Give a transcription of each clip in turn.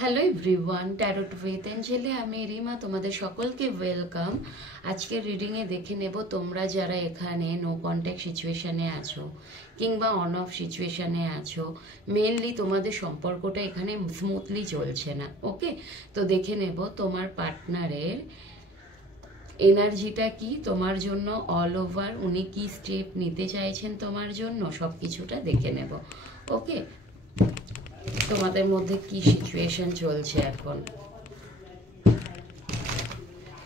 Hello everyone, tarot with এঞ্জেলে আমি রিমা তোমাদের সকলকে ওয়েলকাম। আজকের রিডিংয়ে দেখে নেব তোমরা যারা এখানে নো কন্ট্যাক্ট সিচুয়েশানে আছো কিংবা অন অফ সিচুয়েশানে আছো, মেনলি তোমাদের সম্পর্কটা এখানে স্মুথলি চলছে না। ওকে, তো দেখে নেব তোমার পার্টনারের এনার্জিটা কি তোমার জন্য, অল ওভার উনি কি স্টেপ নিতে চাইছেন তোমার জন্য, সব কিছুটা দেখে নেব। ওকে, তোমাদের মধ্যে কি সিচুয়েশন চলছে এখন।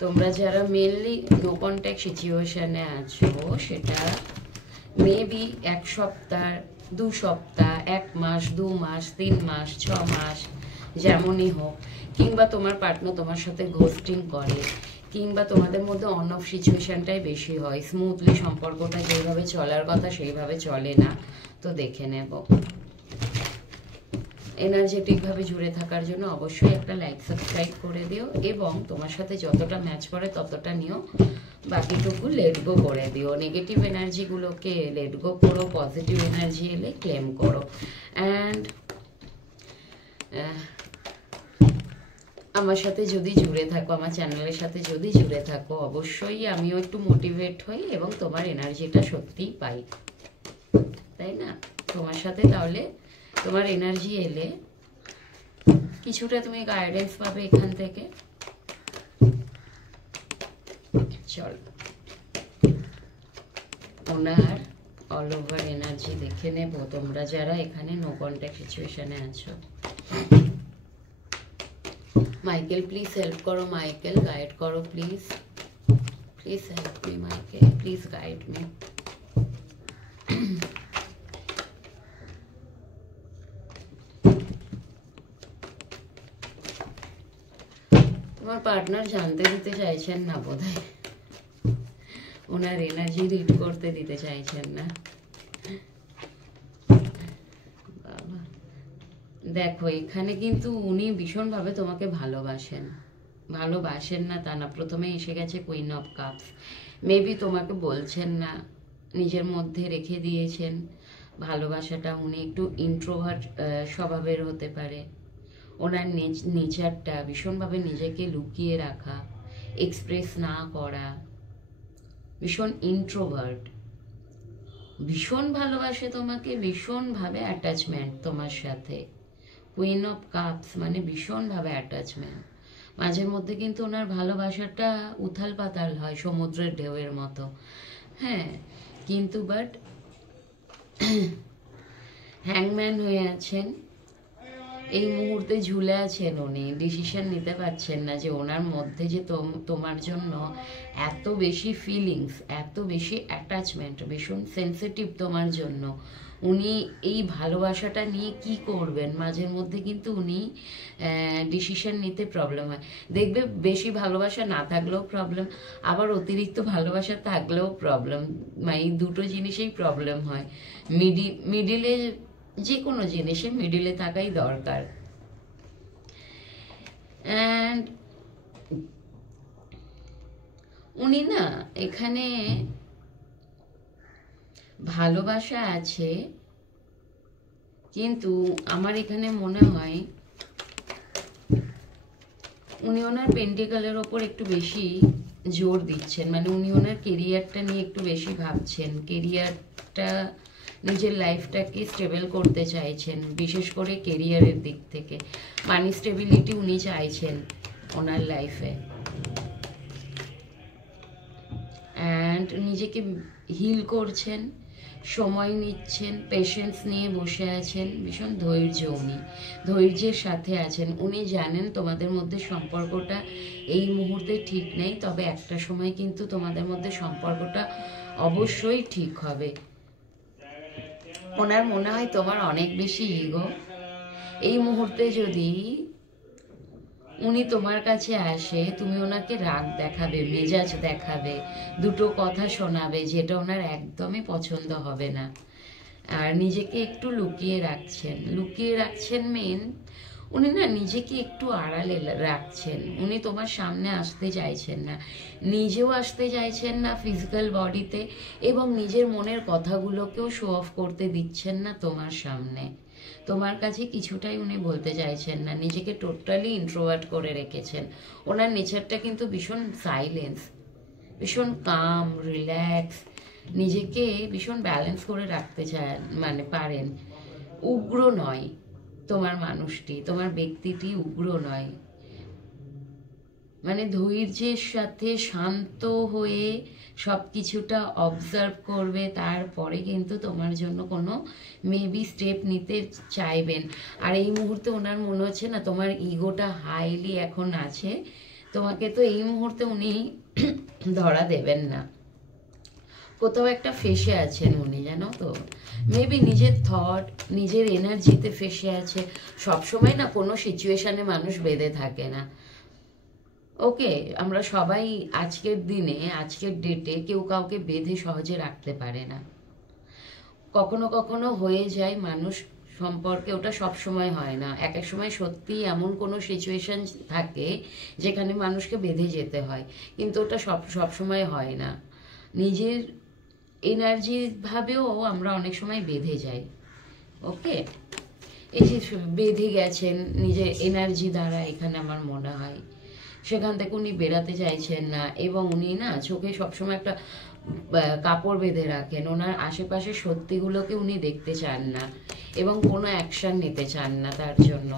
তোমরা যারা মেনলি নো কন্ট্যাক্ট সিচুয়েশনে আছো, সেটা মেবি 1 সপ্তাহ, 2 সপ্তাহ, 1 মাস, 2 মাস, 3 মাস, 6 মাস, যেমনই হোক, কিংবা তোমার পার্টনার তোমার সাথে ঘোস্টিং করে, কিংবা তোমাদের মধ্যে অন অফ সিচুয়েশনটাই বেশি হয়, স্মুথলি সম্পর্কটা যেভাবে চলার কথা সেইভাবে চলে না। তো দেখে নেব। এনার্জেটিকভাবে জুড়ে থাকার জন্য অবশ্যই একটা লাইক সাবস্ক্রাইব করে দিও এবং তোমার সাথে যতটা ম্যাচ করে ততটা নিও, বাকিটুকু লেট গো করে দিও। নেগেটিভ এনার্জিগুলোকে লেট গো করো, পজিটিভ এনার্জি এলে ক্লেম করো। অ্যান্ড আমার সাথে যদি জুড়ে থাকো, আমার চ্যানেলের সাথে যদি জুড়ে থাকো, অবশ্যই আমিও একটু মোটিভেট হই এবং তোমার এনার্জিটা সত্যিই পাই, তাই না? তোমার সাথে তাহলে তোমার এনার্জি এলে কিছুটা তুমি গাইডেন্স পাবে এখান থেকে। চল ওনার অল ওভার এনার্জি দেখে নেব তোমরা যারা এখানে নো কন্ট্যাক্ট সিচুয়েশনে আছো। মাইকেল প্লিজ হেল্প করো, মাইকেল গাইড করো please, please help me Michael, please guide me. তোমার পার্টনার জানতে দিতে চাইছেন না বোধহয়, ওনার এনার্জি রিড করতে দিতে চাইছেন না। বাবা, দেখো এখানে কিন্তু উনি ভীষণভাবে তোমাকে ভালোবাসেন, ভালোবাসেন না তা না, প্রথমে এসে গেছে কুইন অফ কাপস। মেবি তোমাকে বলছেন না, নিজের মধ্যে রেখে দিয়েছেন ভালোবাসাটা। উনি একটু ইন্ট্রোভার্ট স্বভাবের হতে পারে, ওনার নেচারটা ভীষণভাবে নিজেকে লুকিয়ে রাখা, এক্সপ্রেস না করা, ভীষণ ইন্ট্রোভার্ট, ভীষণ ভালোবাসে তোমাকে, ভীষণভাবে অ্যাটাচমেন্ট তোমার সাথে। কুইন অফ কাপস মানে ভীষণভাবে অ্যাটাচমেন্ট। মাঝে মধ্যে কিন্তু ওনার ভালোবাসাটা উথাল পাতাল হয়, সমুদ্রের ঢেউয়ের মতো। হ্যাঁ, কিন্তু বাট হ্যাংম্যান হয়ে আছেন, এই মুহূর্তে ঝুলে আছেন উনি, ডিসিশন নিতে পারছেন না যে ওনার মধ্যে যে তোমার জন্য এত বেশি ফিলিংস, এত বেশি অ্যাটাচমেন্ট, ভীষণ সেন্সিটিভ তোমার জন্য। উনি এই ভালোবাসাটা নিয়ে কি করবেন, মাঝের মধ্যে কিন্তু উনি ডিসিশন নিতে প্রবলেম হয়। দেখবে বেশি ভালোবাসা না থাকলেও প্রবলেম, আবার অতিরিক্ত ভালোবাসা থাকলেও প্রবলেম, মানে এই দুটো জিনিসেই প্রবলেম হয়। মিডিলে যে কোনো জিনিসে মিডিলে থাকাই দরকার। অ্যান্ড উনি না এখানে ভালোবাসা আছে, কিন্তু আমার এখানে মনে হয় উনি ওনার পেন্টিকালের ওপর একটু বেশি জোর দিচ্ছেন, মানে উনি ওনার কেরিয়ারটা নিয়ে একটু বেশি ভাবছেন, কেরিয়ারটা, নিজের লাইফটাকে স্টেবল করতে চাইছেন, বিশেষ করে কেরিয়ারের দিক থেকে মানি স্টেবিলিটি উনি চাইছেন ওনার লাইফে। অ্যান্ড নিজেকে হিল করছেন, সময় নিচ্ছেন, পেশেন্স নিয়ে বসে আছেন, ভীষণ ধৈর্য, উনি ধৈর্যের সাথে আছেন। উনি জানেন তোমাদের মধ্যে সম্পর্কটা এই মুহূর্তে ঠিক নেই, তবে একটা সময় কিন্তু তোমাদের মধ্যে সম্পর্কটা অবশ্যই ঠিক হবে। ওনার মনে হয় তোমার অনেক বেশি ইগো। এই মুহূর্তে যদি উনি তোমার কাছে আসে, তুমি ওনাকে রাগ দেখাবে, মেজাজ দেখাবে, দুটো কথা শোনাবে, যেটা ওনার একদমই পছন্দ হবে না। আর নিজেকে একটু লুকিয়ে রাখছেন মেন, উনি না নিজেকে একটু আড়ালে রাখছেন, উনি তোমার সামনে আসতে চাইছেন না, নিজেও আসতে চাইছেন না ফিজিক্যাল বডিতে, এবং নিজের মনের কথাগুলোকেও শো অফ করতে দিচ্ছেন না তোমার সামনে। তোমার কাছে কিছুটাই উনি বলতে চাইছেন না, নিজেকে টোটালি ইন্ট্রোভার্ট করে রেখেছেন। ওনার নেচারটা কিন্তু ভীষণ সাইলেন্স, ভীষণ কাম, রিল্যাক্স, নিজেকে ভীষণ ব্যালেন্স করে রাখতে চান, মানে পারেন। উগ্র নয় তোমার মানুষটি, তোমার ব্যক্তিটি উগ্র নয়, মানে ধৈর্যের সাথে শান্ত হয়ে সব কিছুটা অবজার্ভ করবে, তারপরে কিন্তু তোমার জন্য কোনো মেবি স্টেপ নিতে চাইবেন। আর এই মুহূর্তে ওনার মনে হচ্ছে না তোমার ইগোটা হাইলি এখন আছে, তোমাকে তো এই মুহূর্তে উনি ধরা দেবেন না, কোথাও একটা ফেসে আছেন উনি, জানো তো। মেবি নিজের থট, নিজের এনার্জিতে ফেসে আছে। সবসময় না কোনো সিচুয়েশনে মানুষ বেঁধে থাকে না, ওকে। আমরা সবাই আজকের দিনে, আজকের ডেটে কেউ কাউকে বেঁধে সহজে রাখতে পারে না। কখনো কখনো হয়ে যায় মানুষ সম্পর্কে, ওটা সব সময় হয় না। এক এক সময় সত্যি এমন কোনো সিচুয়েশন থাকে যেখানে মানুষকে বেঁধে যেতে হয়, কিন্তু ওটা সব সময় হয় না। নিজের এনার্জি ভাবেও আমরা অনেক সময় বেঁধে যাই, ওকে। এই যে বেঁধে গেছেন নিজের এনার্জি দ্বারা, এখানে আমার মনে হয় সেখান থেকে উনি বেরাতে চাইছেন না, এবং উনি না চোখে সবসময় একটা কাপড় বেঁধে রাখেন। ওনার আশেপাশে সত্যিগুলোকে উনি দেখতে চান না, এবং কোনো অ্যাকশন নিতে চান না তার জন্য।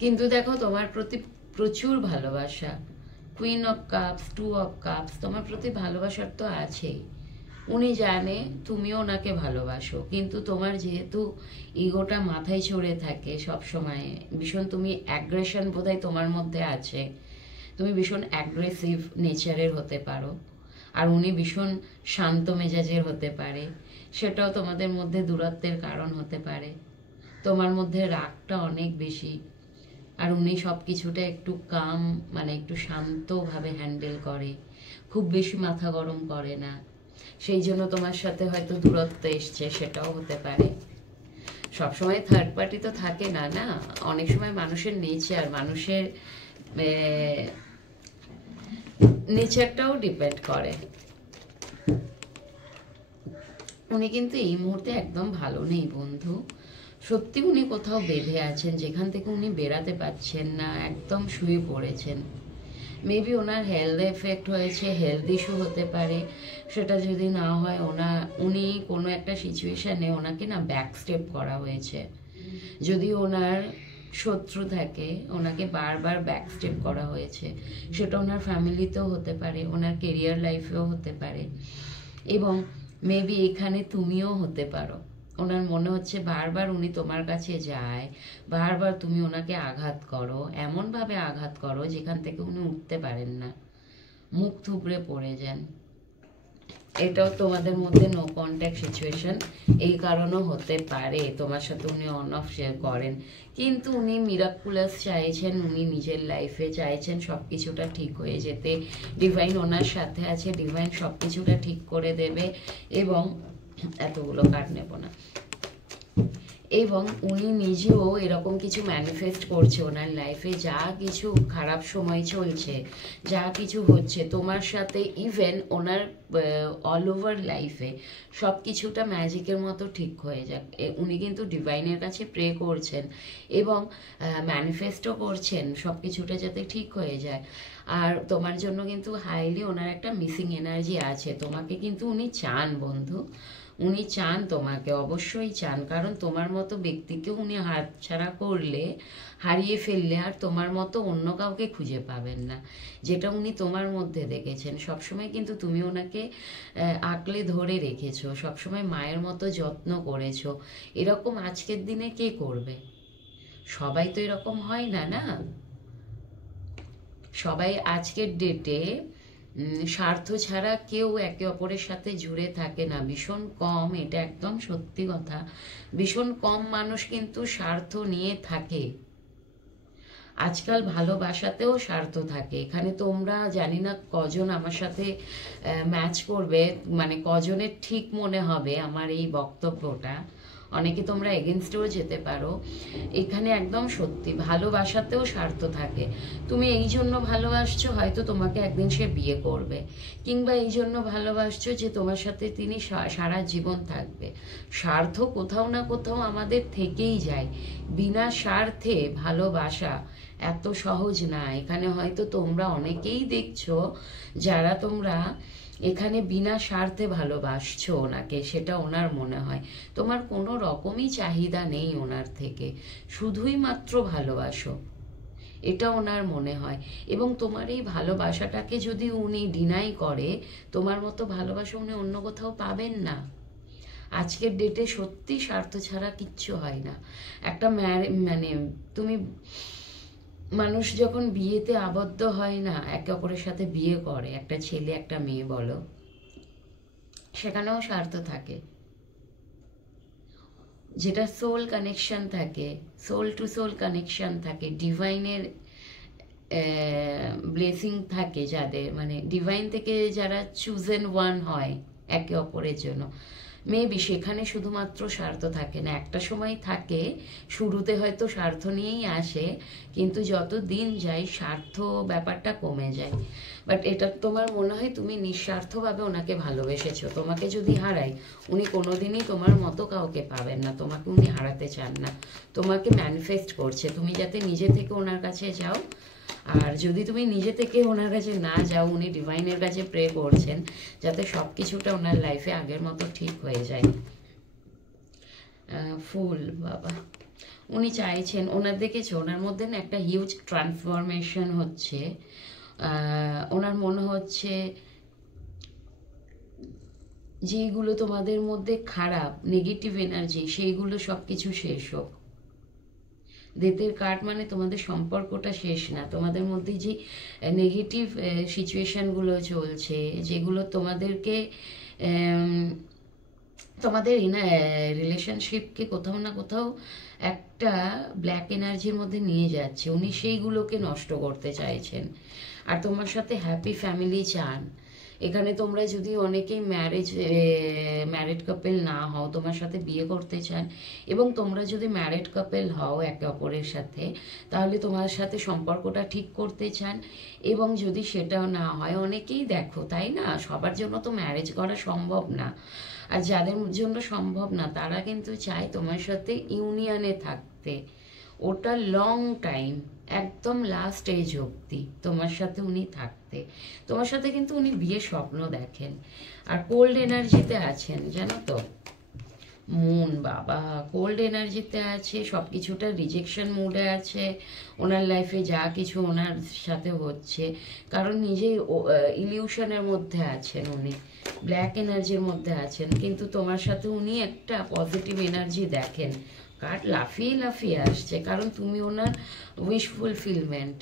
কিন্তু দেখো তোমার প্রতি প্রচুর ভালোবাসা, queen of cups, 2 of cups, তোমার প্রতি ভালোবাসার তো আছেই। উনি জানে তুমিও ওনাকে ভালোবাসো, কিন্তু তোমার যেহেতু ইগোটা মাথায় চড়ে থাকে সব সময়, ভীষণ তুমি অ্যাগ্রেশন বোধহয় তোমার মধ্যে আছে, তুমি ভীষণ অ্যাগ্রেসিভ নেচারের হতে পারো, আর উনি ভীষণ শান্ত মেজাজের হতে পারে, সেটাও তোমাদের মধ্যে দূরত্বের কারণ হতে পারে। তোমার মধ্যে রাগটা অনেক বেশি, আর উনি সব কিছুটা একটু কাম, মানে একটু শান্তভাবে হ্যান্ডেল করে, খুব বেশি মাথা গরম করে না, সেই জন্য তোমার সাথে হয়তো দূরত্ব এসছে, সেটাও হতে পারে। সবসময় থার্ড পার্টি তো থাকে না, না, অনেক সময় মানুষের নেচার, মানুষের নেচারটাও ডিপেন্ড করে। উনি কিন্তু এই মুহূর্তে একদম ভালো নেই বন্ধু, সত্যি উনি কোথাও বেঁধে আছেন, যেখান থেকে উনি বেরাতে পারছেন না, একদম শুয়ে পড়েছেন। মেবি ওনার হেলথ এফেক্ট হয়েছে, হেলথ ইস্যু হতে পারে। সেটা যদি না হয়, উনি কোনো একটা সিচুয়েশানে ওনাকে না ব্যাক স্টেপ করা হয়েছে। যদি ওনার শত্রু থাকে, ওনাকে বারবার ব্যাক স্টেপ করা হয়েছে, সেটা ওনার ফ্যামিলিতেও হতে পারে, ওনার কেরিয়ার লাইফেও হতে পারে, এবং মেবি এখানে তুমিও হতে পারো। ওনার মনে হচ্ছে বারবার উনি তোমার কাছে যায়, বারবার তুমি ওনাকে আঘাত করো, এমনভাবে আঘাত করো যেখান থেকে উনি উঠতে পারেন না, মুখ থুবড়ে পড়ে যান। এটাও তোমাদের মধ্যে নো কন্ট্যাক্ট সিচুয়েশন, এই কারণও হতে পারে তোমার সাথে উনি অন অফ শেয়ার করেন, কিন্তু উনি মিরাকুলাস চাইছেন, উনি নিজের লাইফে চাইছেন সব কিছুটা ঠিক হয়ে যেতে। ডিভাইন ওনার সাথে আছে, ডিভাইন সব কিছুটা ঠিক করে দেবে, এবং এতগুলো কার্ড নেব না, এবং উনি নিজেও এরকম কিছু ম্যানিফেস্ট করছে ওনার লাইফে। যা কিছু খারাপ সময় চলছে, যা কিছু হচ্ছে তোমার সাথে, ইভেন ওনার অল ওভার লাইফে সব কিছুটা ম্যাজিকের মতো ঠিক হয়ে যাক। উনি কিন্তু ডিভাইনের কাছে প্রে করছেন এবং ম্যানিফেস্টও করছেন সব কিছুটা যাতে ঠিক হয়ে যায়। আর তোমার জন্য কিন্তু হাইলি ওনার একটা মিসিং এনার্জি আছে, তোমাকে কিন্তু উনি চান বন্ধু, উনি চান তোমাকে, অবশ্যই চান, কারণ তোমার মতো ব্যক্তিকে উনি হাতছাড়া করলে, হারিয়ে ফেললে আর তোমার মতো অন্য কাউকে খুঁজে পাবেন না, যেটা উনি তোমার মধ্যে দেখেছেন। সবসময় কিন্তু তুমি ওনাকে আঁকলে ধরে রেখেছো, সবসময় মায়ের মতো যত্ন করেছো। এরকম আজকের দিনে কে করবে? সবাই তো এরকম হয় না, না? সবাই আজকের ডেটে স্বার্থ ছাড়া কেউ একে অপরের সাথে জুড়ে থাকে না, ভীষণ কম, এটা একদম সত্যি কথা। ভীষণ কম মানুষ কিন্তু স্বার্থ নিয়ে থাকে। আজকাল ভালোবাসাতেও স্বার্থ থাকে। এখানে তোমরা জানি না কজন আমার সাথে ম্যাচ করবে, মানে কজনের ঠিক মনে হবে আমার এই বক্তব্যটা। অনেকে তোমরা এগেনস্টেও যেতে পারো। এখানে একদম সত্যি ভালোবাসাতেও স্বার্থ থাকে। তুমি এই জন্য ভালোবাসছো, হয়তো তোমাকে একদিন সে বিয়ে করবে, কিংবা এই জন্য ভালোবাসছো যে তোমার সাথে তিনি সারা জীবন থাকবে। স্বার্থ কোথাও না কোথাও আমাদের থেকেই যায়। বিনা স্বার্থে ভালোবাসা এত সহজ না। এখানে হয়তো তোমরা অনেকেই দেখছো যারা তোমরা এখানে বিনা স্বার্থে ভালোবাসছো ওনাকে, সেটা ওনার মনে হয় তোমার কোনো রকমই চাহিদা নেই ওনার থেকে, শুধুই মাত্র ভালোবাসো, এটা ওনার মনে হয়। এবং তোমার এই ভালোবাসাটাকে যদি উনি ডিনাই করে, তোমার মতো ভালোবাসা উনি অন্য কোথাও পাবেন না। আজকের ডেটে সত্যি স্বার্থ ছাড়া কিচ্ছু হয় না। একটা মানে তুমি মানুষ যখন বিয়েতে আবদ্ধ হয় না, একে অপরের সাথে বিয়ে করে, একটা ছেলে একটা মেয়ে বলো, সেখানেও স্বার্থ থাকে। যেটা সোল কানেকশন থাকে, সোল টু সোল কানেকশন থাকে, ডিভাইনের ব্লেসিং থাকে, যাদের মানে ডিভাইন থেকে যারা চুজেন ওয়ান হয় একে অপরের জন্য, মেবি সেখানে শুধুমাত্র স্বার্থ থাকে না। একটা সময় থাকে, শুরুতে হয়তো স্বার্থ নিয়েই আসে, কিন্তু যত দিন যায় স্বার্থ ব্যাপারটা কমে যায়। বাট এটা তোমার মনে হয় তুমি নিঃস্বার্থভাবে ওনাকে ভালোবেসেছো। তোমাকে যদি হারায়, উনি কোনোদিনই তোমার মতো কাউকে পাবেন না, তোমাকে উনি হারাতে চান না, তোমাকে ম্যানিফেস্ট করছে তুমি যাতে নিজে থেকে ওনার কাছে যাও। আর যদি তুমি নিজে থেকে ওনার কাছে না যাও, উনি ডিভাইনের কাছে প্রে করছেন যাতে সব কিছুটা ওনার লাইফে আগের মতো ঠিক হয়ে যায়। ফুল বাবা, উনি চাইছেন, ওনার দেখেছো ওনার মধ্যে না একটা হিউজ ট্রান্সফরমেশন হচ্ছে। ওনার মনে হচ্ছে যেগুলো তোমাদের মধ্যে খারাপ নেগেটিভ এনার্জি, সেইগুলো সব কিছু শেষ হোক। ডেথের কার্ড মানে তোমাদের সম্পর্কটা শেষ না, তোমাদের মধ্যে যে নেগেটিভ সিচুয়েশনগুলো চলছে, যেগুলো তোমাদেরকে তোমাদের রিলেশনশিপকে কোথাও না কোথাও একটা ব্ল্যাক এনার্জির মধ্যে নিয়ে যাচ্ছে, উনি সেইগুলোকে নষ্ট করতে চাইছেন। আর তোমার সাথে হ্যাপি ফ্যামিলি চান। এখানে তোমরা যদি অনেকেই ম্যারিড কাপেল না হও, তোমার সাথে বিয়ে করতে চান, এবং তোমরা যদি ম্যারিড কাপেল হও একে অপরের সাথে, তাহলে তোমার সাথে সম্পর্কটা ঠিক করতে চান। এবং যদি সেটাও না হয়, অনেকেই দেখো তাই না, সবার জন্য তো ম্যারেজ করা সম্ভব না, আর যাদের জন্য সম্ভব না তারা কিন্তু চায় তোমার সাথে ইউনিয়নে থাকতে, ওটা লং টাইম, একদম লাস্ট এজ অবধি তোমার সাথে উনি থাকতে। তোমার সাথে কিন্তু উনি বিয়ের স্বপ্ন দেখেন। আর কোল্ড এনার্জিতে আছেন জানো তো, মুন বাবা কোল্ড এনার্জিতে আছে, সব কিছুটা রিজেকশন মুডে আছে। ওনার লাইফে যা কিছু ওনার সাথে হচ্ছে, কারণ নিজেই ইলিউশনের মধ্যে আছেন উনি, ব্ল্যাক এনার্জির মধ্যে আছেন, কিন্তু তোমার সাথে উনি একটা পজিটিভ এনার্জি দেখেন। কার্ড লাফিয়ে লাফিয়ে আসছে, কারণ তুমি ওনার উইশ ফুলফিলমেন্ট,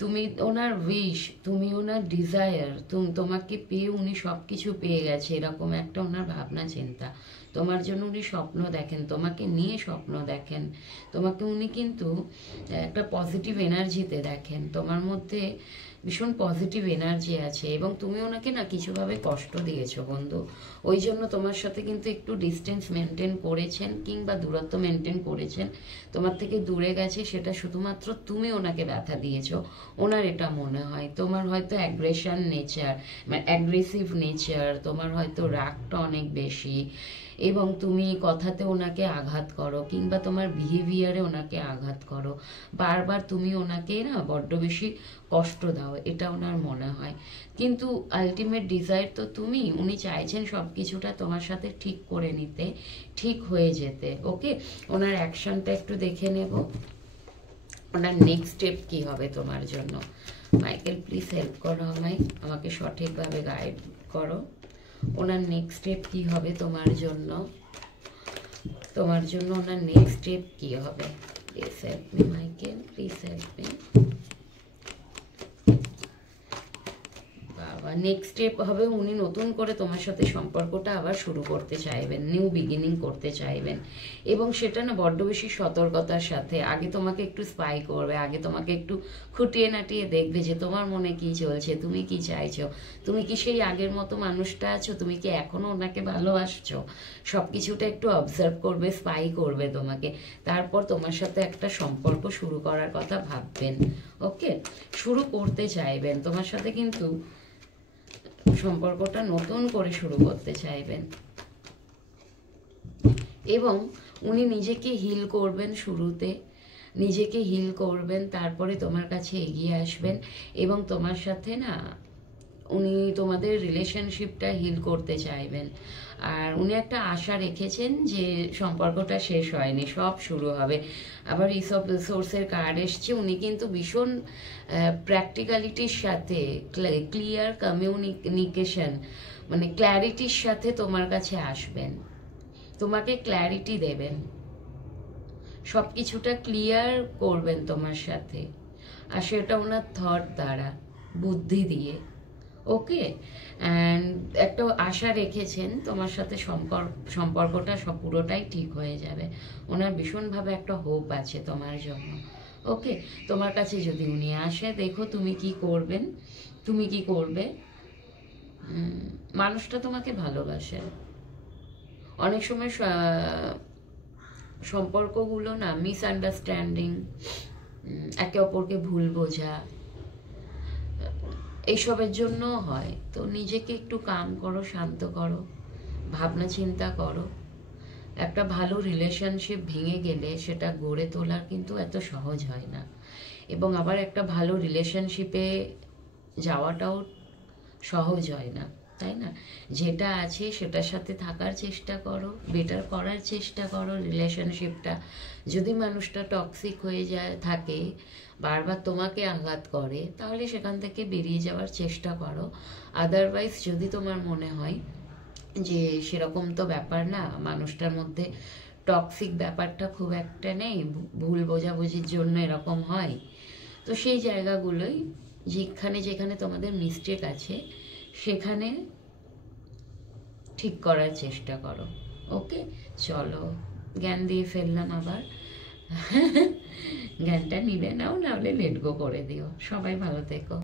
তুমি ওনার উইশ, তুমি ওনার ডিজায়ার, তোমাকে পেয়ে উনি সব কিছু পেয়ে গেছে, এরকম একটা ওনার ভাবনা চিন্তা। তোমার জন্য উনি স্বপ্ন দেখেন, তোমাকে নিয়ে স্বপ্ন দেখেন, তোমাকে উনি কিন্তু একটা পজিটিভ এনার্জিতে দেখেন, তোমার মধ্যে ভীষণ পজিটিভ এনার্জি আছে। এবং তুমি ওনাকে না কিছুভাবে কষ্ট দিয়েছো বন্ধু, ওই জন্য তোমার সাথে কিন্তু একটু ডিস্টেন্স মেনটেন করেছেন, কিংবা দূরত্ব মেনটেন করেছেন, তোমার থেকে দূরে গেছে, সেটা শুধুমাত্র তুমি ওনাকে ব্যথা দিয়েছো, ওনার এটা মনে হয়। তোমার হয়তো অ্যাগ্রেশন নেচার, মানে অ্যাগ্রেসিভ নেচার, তোমার হয়তো রাগটা অনেক বেশি, এবং তুমি কথাতে ওনাকে আঘাত করো, কিংবা তোমার বিহেভিয়ারে ওনাকে আঘাত করো, বারবার তুমি ওনাকে না বড্ড বেশি কষ্ট দাও, এটা ওনার মনে হয়। কিন্তু আলটিমেট ডিজায়ার তো তুমি, উনি চাইছেন সব কিছুটা তোমার সাথে ঠিক করে নিতে, ঠিক হয়ে যেতে। ওকে, ওনার অ্যাকশনটা একটু দেখে নেব, ওনার নেক্সট স্টেপ কি হবে তোমার জন্য। মাইকেল প্লিজ হেল্প করো আমায়, আমাকে সঠিকভাবে গাইড করো। ওনার নেক্সট স্টেপ কি হবে তোমার জন্য, তোমার জন্য ওনার নেক্সট স্টেপ কি হবে। Please help me Michael, please help me. বাবা, নেক্সট স্টেপ হবে উনি নতুন করে তোমার সাথে সম্পর্কটা আবার শুরু করতে চাইবেন, নিউ বিগিনিং করতে চাইবেন, এবং সেটা না বড্ড বেশি সতর্কতার সাথে। আগে তোমাকে একটু স্পাই করবে, আগে তোমাকে একটু খুঁটিয়ে নাটিয়ে দেখবে যে তোমার মনে কি চলছে, তুমি কি চাইছো, তুমি কি সেই আগের মতো মানুষটা আছো, তুমি কি এখনো ওনাকে ভালোবাসছো, সব কিছুটা একটু অবজার্ভ করবে, স্পাই করবে তোমাকে, তারপর তোমার সাথে একটা সম্পর্ক শুরু করার কথা ভাববেন। ওকে, শুরু করতে চাইবেন তোমার সাথে, কিন্তু সম্পর্কটা নতুন করে শুরু করতে চাইবেন, এবং উনি নিজেকে হিল করবেন শুরুতে, নিজেকে হিল করবেন, তারপরে তোমার কাছে এগিয়ে আসবেন, এবং তোমার সাথে না উনি তোমাদের রিলেশনশিপটা হিল করতে চাইবেন। আর উনি একটা আশা রেখেছেন যে সম্পর্কটা শেষ হয়নি, সব শুরু হবে। আবার এইসব সোর্সের কার্ড এসছে, উনি কিন্তু ভীষণ প্র্যাকটিক্যালিটির সাথে, ক্লিয়ার কমিউনিকেশন, মানে ক্ল্যারিটির সাথে তোমার কাছে আসবেন, তোমাকে ক্ল্যারিটি দেবেন, সব কিছুটা ক্লিয়ার করবেন তোমার সাথে, আর সেটা ওনার থট দ্বারা, বুদ্ধি দিয়ে। ওকে, অ্যান্ড একটা আশা রেখেছেন তোমার সাথে সম্পর্কটা সব পুরোটাই ঠিক হয়ে যাবে। ওনার ভীষণভাবে একটা হোপ আছে তোমার জন্য। ওকে, তোমার কাছে যদি উনি আসে, দেখো তুমি কি করবেন, তুমি কি করবে। মানুষটা তোমাকে ভালোবাসে। অনেক সময় সম্পর্কগুলো না মিসআন্ডারস্ট্যান্ডিং, একে অপরকে ভুল বোঝা, এইসবের জন্য হয়। তো নিজেকে একটু কাম করো, শান্ত করো, ভাবনা চিন্তা করো। একটা ভালো রিলেশনশিপ ভেঙে গেলে সেটা গড়ে তোলা কিন্তু এত সহজ হয় না, এবং আবার একটা ভালো রিলেশনশিপে যাওয়াটাও সহজ হয় না, তাই না? যেটা আছে সেটার সাথে থাকার চেষ্টা করো, বেটার করার চেষ্টা করো রিলেশনশিপটা। যদি মানুষটা টক্সিক হয়ে থাকে, বারবার তোমাকে আঘাত করে, তাহলে সেখান থেকে বেরিয়ে যাওয়ার চেষ্টা করো। আদারওয়াইজ যদি তোমার মনে হয় যে সেরকম তো ব্যাপার না, মানুষটার মধ্যে টক্সিক ব্যাপারটা খুব একটা নেই, ভুল বোঝাবুঝির জন্য এরকম হয়, তো সেই জায়গাগুলোই যেখানে যেখানে তোমাদের মিস্টেক আছে সেখানে ঠিক করার চেষ্টা করো। ওকে, চলো, জ্ঞান দিয়ে ফেললাম আবার। জ্ঞানটা নিলে নাও, নাহলে লেট গো করে দিও। সবাই ভালো থেকো।